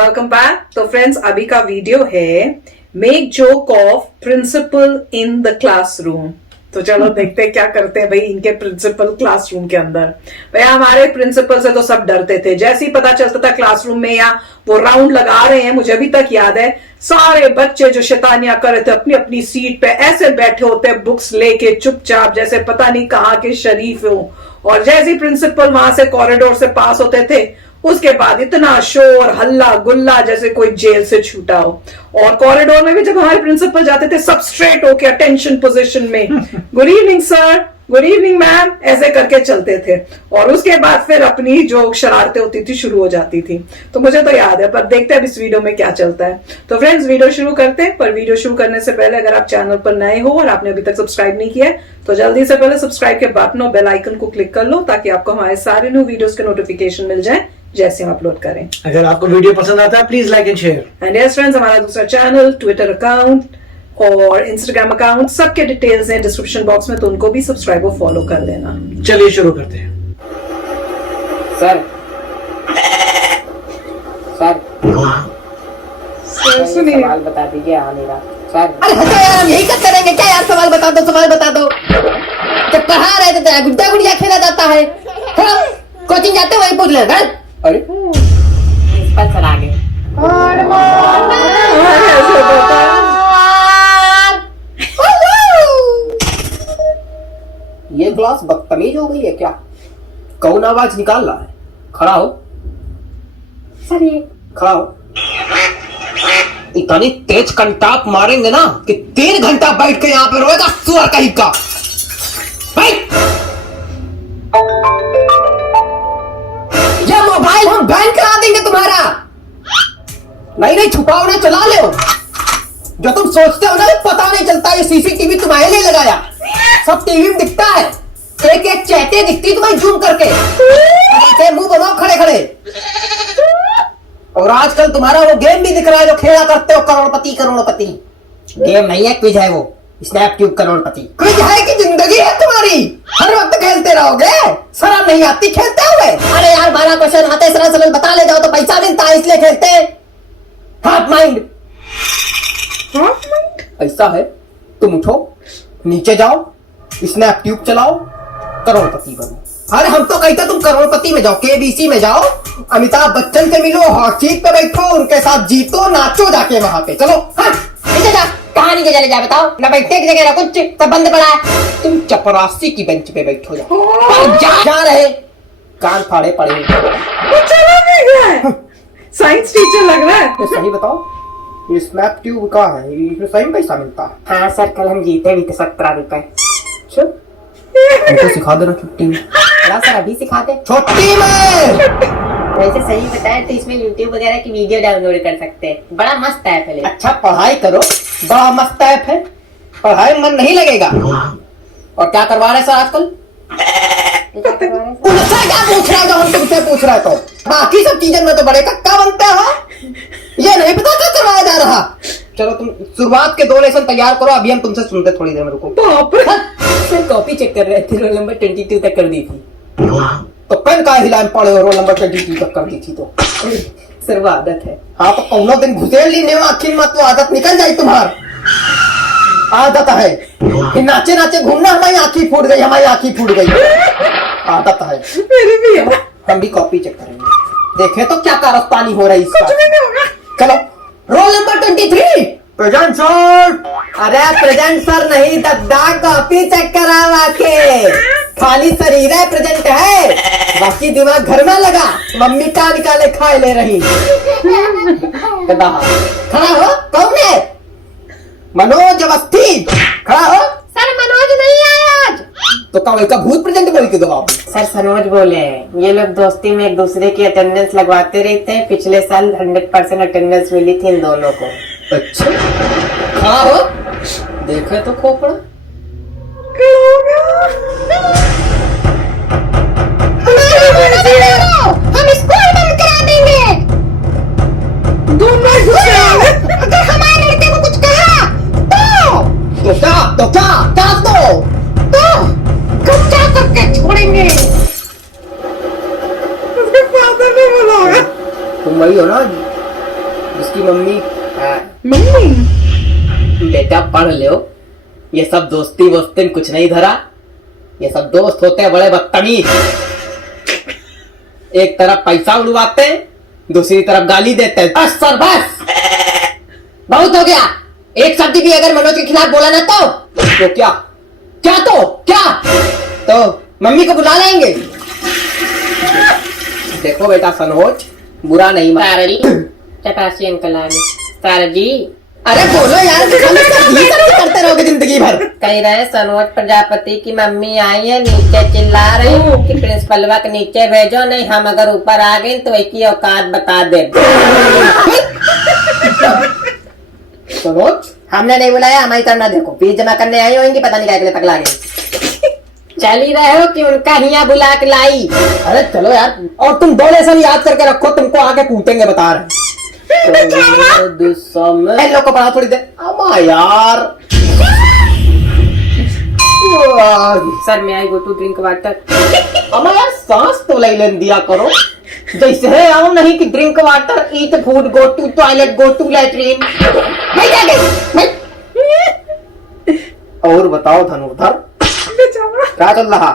Welcome back. तो friends अभी का वीडियो है make joke of principal in the classroom. तो चलो देखते हैं क्या करते हैं भाई इनके प्रिंसिपल क्लासरूम के अंदर। भाई हमारे प्रिंसिपल से तो सब डरते थे, जैसे ही पता चलता था क्लासरूम में या वो राउंड लगा रहे हैं, मुझे अभी तक याद है सारे बच्चे जो शैतानियां कर रहे थे अपनी अपनी सीट पे ऐसे बैठे होते बुक्स लेके चुपचाप जैसे पता नहीं कहाँ के शरीफ हो। और जैसे ही प्रिंसिपल वहां से कॉरिडोर से पास होते थे उसके बाद इतना शोर हल्ला गुल्ला जैसे कोई जेल से छूटा हो। और कॉरिडोर में भी जब हमारे प्रिंसिपल जाते थे सब स्ट्रेट होके अटेंशन पोजीशन में good evening sir, good evening ma'am, ऐसे करके चलते थे। और उसके बाद फिर अपनी जो शरारतें होती थी शुरू हो जाती थी। तो मुझे तो याद है, पर देखते हैं अब इस वीडियो में क्या चलता है। तो फ्रेंड्स वीडियो शुरू करते हैं, पर वीडियो शुरू करने से पहले अगर आप चैनल पर नए हो और आपने अभी तक सब्सक्राइब नहीं किया है तो जल्दी से पहले सब्सक्राइब के बटन और बेल आइकन को क्लिक कर लो ताकि आपको हमारे सारे न्यू वीडियोस के नोटिफिकेशन मिल जाए जैसे हम अपलोड करें। अगर आपको वीडियो पसंद आता है please like and share. And yes friends, हमारा दूसरा चैनल, ट्विटर अकाउंट और इंस्टाग्राम अकाउंट सबके डिटेल्स हैं डिस्क्रिप्शन बॉक्स में, तो उनको भी सब्सक्राइब और फॉलो कर लेना। चलिए शुरू करते हैं। सर सुनिए, सवाल बता दीजिए। हाँ मेरा सर। अरे हटो यार, हम यही करते रहेंगे क्या यार? सवाल बता दो, सवाल बता दो। जब पढ़ा रहे थे गुड्डा गुड़िया खेला जाता है, कोचिंग जाते वही पूछ ले। अरे प्रिंसिपल सर आ गए। ये क्लास बदतमीज हो गई है क्या? कौन आवाज निकाल रहा है? खड़ा हो सर ये खड़ा हो। इतनी तेज कंटाप मारेंगे ना कि 3 घंटा बैठ के यहाँ पे रोएगा सुअर कहीं का। ये मोबाइल हम बैन करा देंगे तुम्हारा। नहीं छुपाओ ना, चला ले। जो तुम सोचते हो ना पता नहीं चलता। ये सीसीटीवी तुम्हारे लिए लगाया, सब टीवी में दिखता है। एक एक चैटे दिखती तुम्हें जूम करके, ऐसे मुंह बनाओ खड़े खड़े। और आजकल तुम्हारा वो गेम भी दिख रहा है जो खेला करते हो, करोड़पति करोड़पति। गेम नहीं है, क्विज है वो, स्नैप ट्यूब करोड़पति। क्विज है कि जिंदगी है तुम्हारी? हर वक्त खेलते रहोगे? शर्म नहीं आती खेलते हुए? अरे यार 12 क्वेश्चन आते सरल सरल बता ले जाओ तो पैसा मिलता है, इसलिए खेलते हैं। हाफ माइंड ऐसा है, तुम उठो नीचे जाओ, स्नैप ट्यूब चलाओ, करोड़पति बनो। अरे हम तो कहते तुम करोड़पति में जाओ, केबीसी में जाओ, अमिताभ बच्चन से मिलो, हॉट सीट पे बैठो, उनके साथ जीतो, नाचो जाके वहां पे। चलो नीचे जा। कहाँ नीचे चले जा बताओ? ना बैठे की जगह ना कुछ, सब बंद पड़ा है। तुम चपरासी की बेंच पे बैठो जाओ। जा रहे कान फाड़े पड़े। साइंस टीचर लग रहा है। तो सही बताओ, ये स्नैप ट्यूब का है, इसमें सही में पैसा मिलता है? हाँ सर, कल हम जीते भी थे 17 रुपए। हमको सिखा देना छुट्टी में। सर अभी सिखाते। छुट्टी में वैसे सही बताया तो इसमें YouTube वगैरह की वीडियो डाउनलोड कर सकते हैं, बड़ा मस्त ऐप है। अच्छा पढ़ाई करो, बड़ा मस्त ऐप है, पढ़ाई में मन नहीं लगेगा। और क्या करवा रहे सर आजकल? तुमसे क्या पूछ रहा है जो हम तुमसे पूछ रहे तो? बाकी सब चीजों में तो बड़े कक्का बनते हो, ये नहीं पता क्या करवाया जा रहा। चलो तुम शुरुआत के 2 लेसन तैयार करो, अभी हम तुमसे सुनते थोड़ी देर में। रुको सर कॉपी चेक कर रहे थे, रोल नंबर 22 तक कर दी थी। तो पेन का हिलान पड़े हो, रोल नंबर 22 तक कर दी थी तो। सर वो आदत है। हाँ तो कौनो दिन घुसेड़ ली नहीं आखिर मत, तो आदत निकल जाए तुम्हार। आदत है कि नाचे नाचे घूमना, हमारी आंखी फूट गई, हमारी आंखी फूट गई। आदत है। मेरी भी है। हम भी कॉपी चेक करेंगे, देखे तो क्या कारस्तानी हो रही इसका। कुछ भी नहीं होगा। चलो रोल नंबर 23 प्रेजेंट सर। अरे प्रेजेंट सर नहीं दद्दा, कॉपी चेक करावा के। खाली शरीर है प्रेजेंट है, बाकी दिमाग घर में लगा, मम्मी का निकाले खाए ले रही। खड़ा हो, कौन है? मनोज अवस्थी, खड़ा हो। सर मनोज नहीं आया आज। तो कवल का भूत प्रेजेंट बोल के गवाओ। सर सनोज बोले हैं, ये लोग दोस्ती में एक दूसरे की अटेंडेंस लगवाते रहते हैं। पिछले साल 100% अटेंडेंस मिली थी इन दोनों को। अच्छा खड़ा हो, देखे तो खोपड़ा। हम स्कूल बंद करा देंगे। दोनों अगर हमारे लड़के को कुछ कहा तो क्या करके छोड़ेंगे। उसके फादर ने बोला होगा। तुम वही हो ना उसकी मम्मी मम्मी बेटा पढ़ लो, ये सब दोस्ती वोस्ती में कुछ नहीं धरा, ये सब दोस्त होते हैं बड़े बदतमीज। एक तरफ पैसा उड़वाते हैं, दूसरी तरफ गाली देते हैं। बस सर बस, बहुत हो गया। एक शब्द भी अगर मनोज के खिलाफ बोला ना तो क्या क्या तो मम्मी को बुला लेंगे। देखो बेटा सनोज, बुरा नहीं सारा जी, चटासी अंकल आ गए। सारा जी अरे बोलो यार, करते रहोगे जिंदगी भर। कह रहे हैं सनोज प्रजापति की मम्मी आई है, नीचे चिल्ला रही हूँ कि प्रिंसिपलवा के नीचे भेजो, नहीं हम अगर ऊपर आ गए तो एक ही औकात बता दे। सनोज हमने नहीं बुलाया, हमारी करना देखो, फीस जमा करने आई होंगी, पता नहीं क्या के लिए पगला गए। चल ही रहे हो कि उनका हिया बुला के लाई। अरे चलो यार, और तुम दो लेसन याद करके रखो, तुमको आगे कूटेंगे बता रहे। लोग को पढ़ा थोड़ी देर अमा यार। सर मैं आई गो टू ड्रिंक वाटर। अमा यार सांस तो ले लेन दिया करो, जैसे है आओ नहीं कि drink water, eat food, go to toilet, go to latrine. और बताओ धनुर्धर, क्या चल रहा?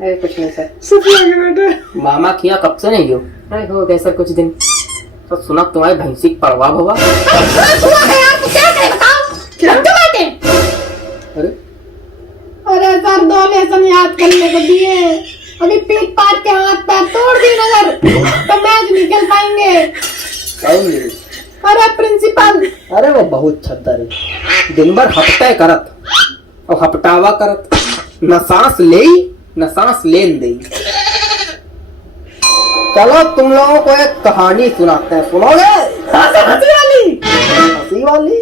अरे कुछ नहीं सर। मामा किया कब से नहीं हो? अरे हो गए सर कुछ दिन। तो सुना तुम्हारी भैंसी पड़वा भवा। अरे अरे सर, 2 लेसन याद करने को दिए, अभी पीट पाट के हाथ पैर तोड़ दी नजर तो मैच निकल पाएंगे। कौन ये? अरे प्रिंसिपल। अरे वो बहुत छद्दर है, दिन भर हफ्ते करत और हपटावा करत, न सांस ले न सांस लेन दे। चलो तुम लोगों को एक कहानी सुनाते हैं, सुनोगे? हंसी वाली?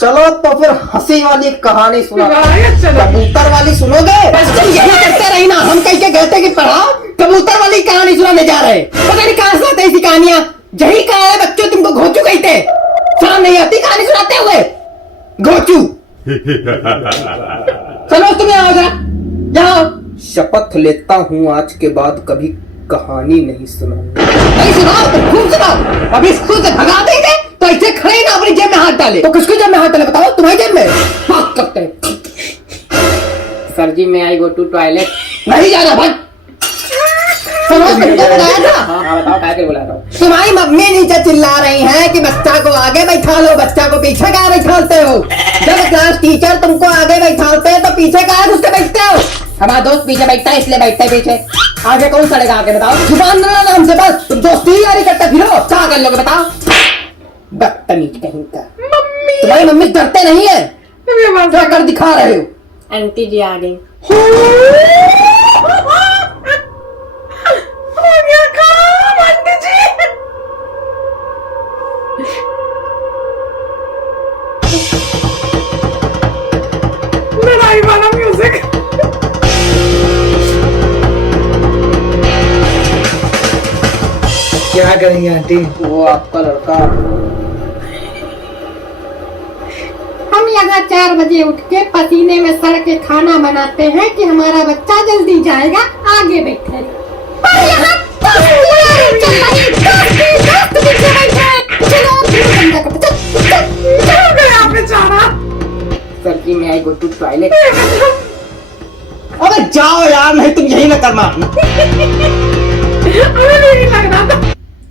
चलो तो फिर हंसी वाली कहानी सुनाते हैं। कबूतर वाली सुनोगे? यही करते रही ना, हम कहीं के कहते कि पढ़ाओ, कबूतर वाली कहानी सुनाने जा रहे। पता नहीं कहां से आते ऐसी कहानियां, यही कहा है बच्चों तुमको घोचू कहते, शर्म नहीं आती कहानी सुनाते हुए? घोचू। चलो तुम्हें आओ जरा, जाओ। शपथ लेता हूँ आज के बाद कभी कहानी नहीं सुनाऊंगा। नहीं सुनाओ तो खूब सुनाओ, अभी स्कूल से भगा देंगे तो ऐसे खड़े ना अपनी जेब में हाथ डाले। तो किसकी जेब में हाथ डाले बताओ? तुम्हारी जेब में बात करते हैं। सर जी मैं आई गो टू टॉयलेट। नहीं जाना भाई। सनोज तुमको बुलाया था? हाँ बताओ क्या बुला रहा हूँ। तुम्हारी मम्मी नीचे चिल्ला रही है कि बच्चा को आगे बैठा लो, बच्चा को पीछे क्या बैठाते हो? जब क्लास टीचर तुमको आगे बैठाते हैं तो पीछे क्या घुसते बैठते हो? हमारा दोस्त पीछे बैठता है इसलिए बैठता है पीछे, आगे कौन सड़ेगा? आगे बताओ। जुबान न लड़ना हमसे, बस तुम दोस्ती यारी करते फिरो, क्या कर लोगे बताओ? बदतमीज कहीं का। तुम्हारी मम्मी डरते नहीं है, क्या कर दिखा रहे हो? आंटी जी आ गई। लड़ाई वाला म्यूजिक। क्या करेंगे आंटी? वो आपका लड़का। हम यहाँ 4 बजे उठ के पसीने में सड़ के खाना बनाते हैं कि हमारा बच्चा जल्दी जाएगा, आगे बैठे। पर यहाँ सर जी मैं आई गो टू टॉयलेट। अबे जाओ यार, नहीं तुम यही ना करना।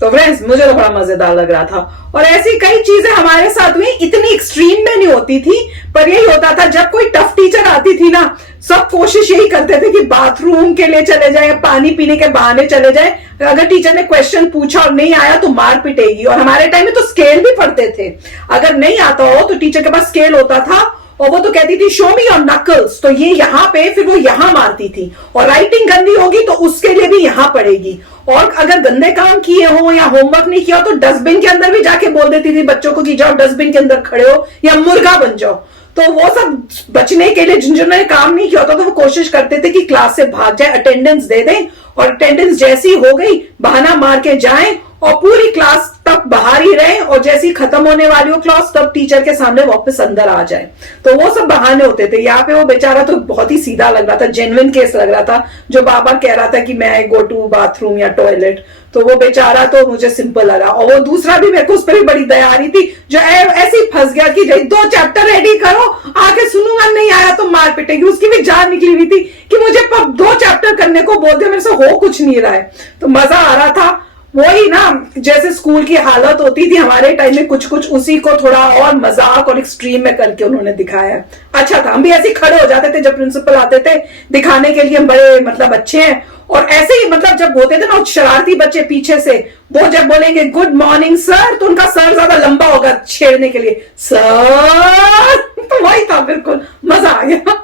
तो फ्रेंड्स मुझे तो बड़ा मजेदार लग रहा था, और ऐसी कई चीजें हमारे साथ हुई, इतनी एक्सट्रीम में नहीं होती थी, पर यही होता था जब कोई टफ टीचर आती थी ना, सब कोशिश यही करते थे कि बाथरूम के लिए चले जाए, पानी पीने के बहाने चले जाए। अगर टीचर ने क्वेश्चन पूछा और नहीं आया तो मार पिटेगी। और हमारे टाइम में तो स्केल भी पढ़ते थे, अगर नहीं आता हो तो टीचर के पास स्केल होता था और वो तो कहती थी शो मी योर नकल्स, तो ये यहाँ पे, फिर वो यहाँ मारती थी। और राइटिंग गंदी होगी तो उसके लिए भी यहाँ पड़ेगी। और अगर गंदे काम किए हो या होमवर्क नहीं किया हो तो डस्टबिन के अंदर भी जाके बोल देती थी बच्चों को कि जाओ डस्टबिन के अंदर खड़े हो या मुर्गा बन जाओ। तो वो सब बचने के लिए जिन्होंने काम नहीं किया होता तो वो कोशिश करते थे कि क्लास से भाग जाए, अटेंडेंस दे दें, और अटेंडेंस जैसी हो गई बहाना मार के जाएं और पूरी क्लास तक बाहर ही रहे, और जैसे ही खत्म होने वाली हो क्लास तब टीचर के सामने वापस अंदर आ जाए। तो वो सब बहाने होते थे। यहाँ पे वो बेचारा तो बहुत ही सीधा लग रहा था, जेन्युइन केस लग रहा था, जो बार बार कह रहा था कि मैं गो टू बाथरूम या टॉयलेट। तो वो बेचारा तो मुझे सिंपल लगा। और वो दूसरा भी, मेरे को उस पर भी बड़ी दया आ रही थी, जो ऐसे ही फंस गया कि 2 चैप्टर रेडी करो, आके सुनूंगा, नहीं आया तो मार पिटेगी। उसकी भी जान निकली हुई थी कि मुझे 2 चैप्टर करने को बोल दे, मेरे से हो कुछ नहीं रहा है। तो मजा आ रहा था। वही ना, जैसे स्कूल की हालत होती थी हमारे टाइम में, कुछ कुछ उसी को थोड़ा और मजाक और एक्सट्रीम में करके उन्होंने दिखाया। अच्छा था, हम भी ऐसे ही खड़े हो जाते थे जब प्रिंसिपल आते थे, दिखाने के लिए हम बड़े मतलब अच्छे हैं। और ऐसे ही मतलब जब होते थे ना शरारती बच्चे पीछे से, वो जब बोलेंगे गुड मॉर्निंग सर, तो उनका सर ज्यादा लंबा होगा छेड़ने के लिए, सर। तो वही था, बिल्कुल मजा आ गया।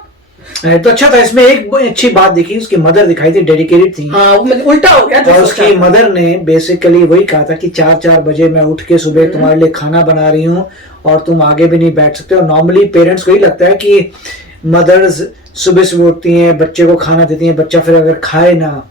तो अच्छा था। इसमें एक अच्छी बात देखी, उसकी मदर दिखाई थी, डेडिकेटेड थी। हाँ, उल्टा हो गया। और उसकी मदर ने बेसिकली वही कहा था कि 4-4 बजे मैं उठ के सुबह तुम्हारे लिए खाना बना रही हूँ और तुम आगे भी नहीं बैठ सकते। और नॉर्मली पेरेंट्स को ही लगता है कि मदर्स सुबह सुबह उठती हैं, बच्चे को खाना देती हैं, बच्चा फिर अगर खाए ना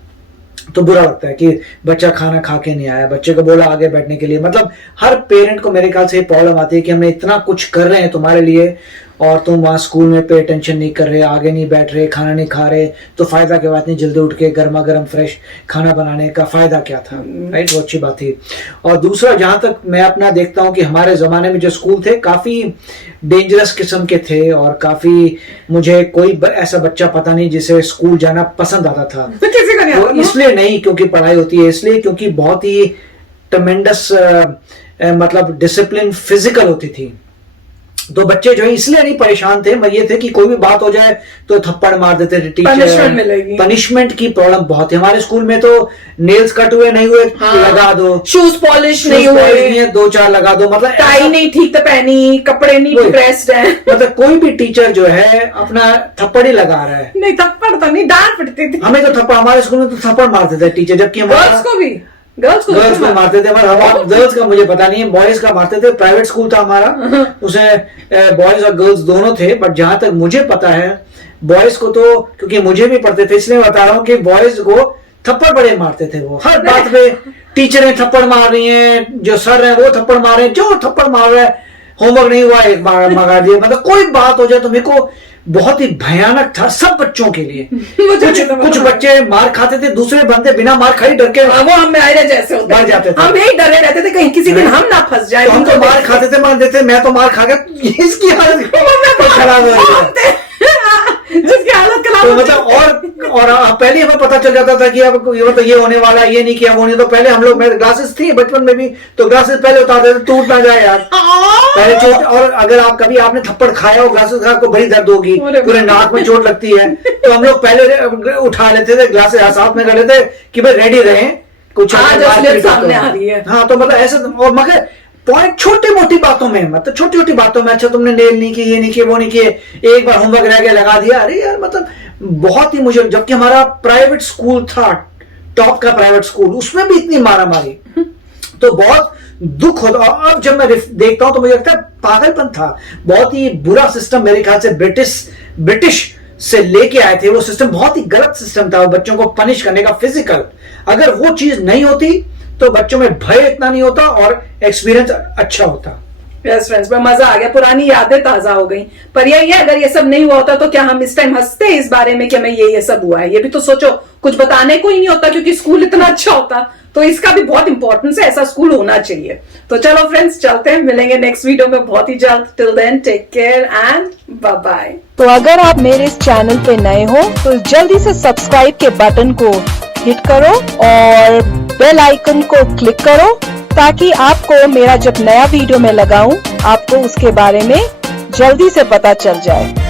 तो बुरा लगता है कि बच्चा खाना खा के नहीं आया, बच्चे को बोला आगे बैठने के लिए। मतलब हर पेरेंट को मेरे ख्याल से प्रॉब्लम आती है कि हमने इतना कुछ कर रहे हैं तुम्हारे लिए और तुम वहां स्कूल में पे अटेंशन नहीं कर रहे, आगे नहीं बैठ रहे, खाना नहीं खा रहे, तो फायदा क्या बात नहीं, जल्दी उठ के गर्मा गर्म फ्रेश खाना बनाने का फायदा क्या था, राइट। वो अच्छी बात थी। और दूसरा, जहां तक मैं अपना देखता हूं कि हमारे जमाने में जो स्कूल थे काफी डेंजरस किस्म के थे, और काफी, मुझे कोई ऐसा बच्चा पता नहीं जिसे स्कूल जाना पसंद आता था। किसी का नहीं आता। इसलिए नहीं क्योंकि पढ़ाई होती है, इसलिए क्योंकि बहुत ही ट्रेमेंडस मतलब डिसिप्लिन फिजिकल होती थी। तो बच्चे जो है इसलिए नहीं परेशान थे, ये थे कि कोई भी बात हो जाए तो थप्पड़ मार देते थे टीचर, पनिशमेंट मिलेगी। पनिशमेंट की प्रॉब्लम बहुत है हमारे स्कूल में। तो नेल्स कट हुए नहीं हुए, हाँ, लगा दो, शूज पॉलिश नहीं हुए, 2-4 लगा दो, मतलब टाई नहीं ठीक से पहनी, कपड़े नहीं प्रेस्ड है। मतलब कोई भी टीचर जो है अपना थप्पड़ ही लगा रहा है। नहीं, थप्पड़ तो नहीं, डांट पड़ती थी। हमें तो थप्पड़, हमारे स्कूल में तो थप्पड़ मारते थे टीचर, जबकि गर्ल्स को भी, गर्ल्स को मारते थे। गर्ल्स का मुझे पता नहीं है, बॉयज का मारते थे। प्राइवेट स्कूल था हमारा, उसमें बॉयज और गर्ल्स दोनों थे। बट जहां तक मुझे पता है बॉयज को तो, क्योंकि मुझे भी पढ़ते थे इसलिए बता रहा हूँ कि बॉयज को थप्पड़ बड़े मारते थे। वो हर बात पे टीचरें थप्पड़ मार रही हैं, जो सर है वो थप्पड़ मार रहे हैं, जो थप्पड़ मार रहा है, होमवर्क नहीं हुआ एक बार मगा दिया। मतलब कोई बात हो जाए तो मेरे को बहुत ही भयानक था सब बच्चों के लिए। कुछ बच्चे मार खाते थे, दूसरे बंदे बिना मार खाई डर के, वो हम मेरे जैसे होते डर जाते थे। हम यही डरे रहते थे कहीं किसी दिन हम ना फंस जाए। तो हम तो मार खाते थे, मार देते। मैं तो मार खा के इसकी हालत खराब हो रही है, जिसकी हालत खराब। तो मतलब और पहले हमें पता चल जाता था कि अब ये होने वाला, ये नहीं किया, वो नहीं। तो पहले हम लोग, मेरे ग्लासेस थी बचपन में भी, तो ग्लासेस पहले उतारते थे, टूट ना जाए यार पहले चोट। और अगर आप कभी आपने थप्पड़ खाया हो ग्लासेस का, आपको बड़ी दर्द होगी, पूरे नाक में चोट लगती है। तो हम लोग पहले उठा लेते थे ग्लासेस, साथ में कर लेते कि भाई रेडी रहे कुछ सामने आ रही है। हाँ, तो मतलब ऐसे। और मगर पॉइंट छोटी मोटी बातों में, मतलब छोटी छोटी बातों में, अच्छा तुमने नेल नहीं की, ये नहीं किए, वो नहीं किए, एक बार होमवर्क रह गया लगा दिया, अरे यार मतलब बहुत ही मुझे। जबकि हमारा प्राइवेट स्कूल था, टॉप का प्राइवेट स्कूल, उसमें भी इतनी मारा मारी, तो बहुत दुख होता। अब जब मैं देखता हूं तो मुझे लगता है पागलपन था। बहुत ही बुरा सिस्टम मेरे ख्याल से ब्रिटिश से लेके आए थे। वो सिस्टम बहुत ही गलत सिस्टम था, बच्चों को पनिश करने का, फिजिकल। अगर वो चीज नहीं होती तो बच्चों में भय इतना नहीं होता और एक्सपीरियंस अच्छा होता। यस फ्रेंड्स, में मजा आ गया, पुरानी यादें ताजा हो गई। पर यही है, अगर ये सब नहीं हुआ होता तो क्या हम इस टाइम हंसते इस बारे में कि हमें ये सब हुआ है? ये भी तो सोचो, कुछ बताने को ही नहीं होता क्योंकि स्कूल इतना अच्छा होता। तो इसका भी बहुत इंपॉर्टेंस है, ऐसा स्कूल होना चाहिए। तो चलो फ्रेंड्स, चलते हैं, मिलेंगे नेक्स्ट वीडियो में बहुत ही जल्द। Till then take care and bye bye. तो अगर आप मेरे इस चैनल पे नए हो तो जल्दी से सब्सक्राइब के बटन को हिट करो और बेल आइकन को क्लिक करो, ताकि आपको मेरा जब नया वीडियो मैं लगाऊं आपको उसके बारे में जल्दी से पता चल जाए।